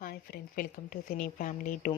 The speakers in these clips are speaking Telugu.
Hi friends welcome to cine family to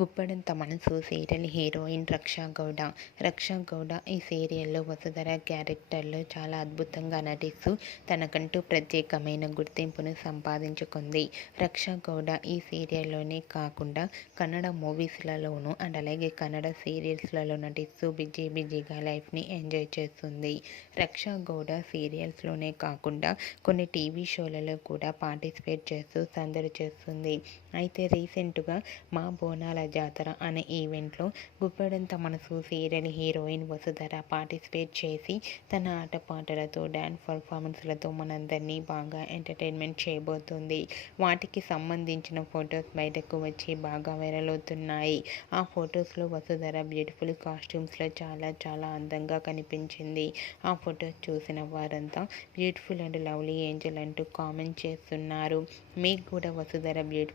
Guppedantha Manasu serial heroine Raksha Gowda. Raksha Gowda ఈ సీరియల్లో వసుధర క్యారెక్టర్లో చాలా అద్భుతంగా నటిస్తూ తనకంటూ ప్రత్యేకమైన గుర్తింపును సంపాదించుకుంది. రక్షా గౌడ ఈ సీరియల్లోనే కాకుండా కన్నడ మూవీస్లలోనూ అండ్ అలాగే కన్నడ సీరియల్స్లలో నటిస్తూ బిజీ బిజీగా లైఫ్ని ఎంజాయ్ చేస్తుంది. రక్షా గౌడ సీరియల్స్లోనే కాకుండా కొన్ని టీవీ షోలలో కూడా పార్టిసిపేట్ చేస్తూ సందడి చేస్తుంది. అయితే రీసెంట్గా మా బోనాల జాతర అనే ఈవెంట్లో గుప్పెడంత మనసు సీరియల్ హీరోయిన్ వసుధర పార్టిసిపేట్ చేసి తన ఆటపాటలతో డ్యాన్స్ పర్ఫార్మెన్స్లతో మనందరినీ బాగా ఎంటర్టైన్మెంట్ చేయబోతుంది. వాటికి సంబంధించిన ఫొటోస్ బయటకు వచ్చి బాగా వైరల్ అవుతున్నాయి. ఆ ఫొటోస్లో వసుధర బ్యూటిఫుల్ కాస్ట్యూమ్స్లో చాలా చాలా అందంగా కనిపించింది. ఆ ఫొటోస్ చూసిన వారంతా బ్యూటిఫుల్ అండ్ లవ్లీ ఏంజల్ అంటూ కామెంట్ చేస్తున్నారు. మీకు కూడా వసుధర బ్యూటిఫుల్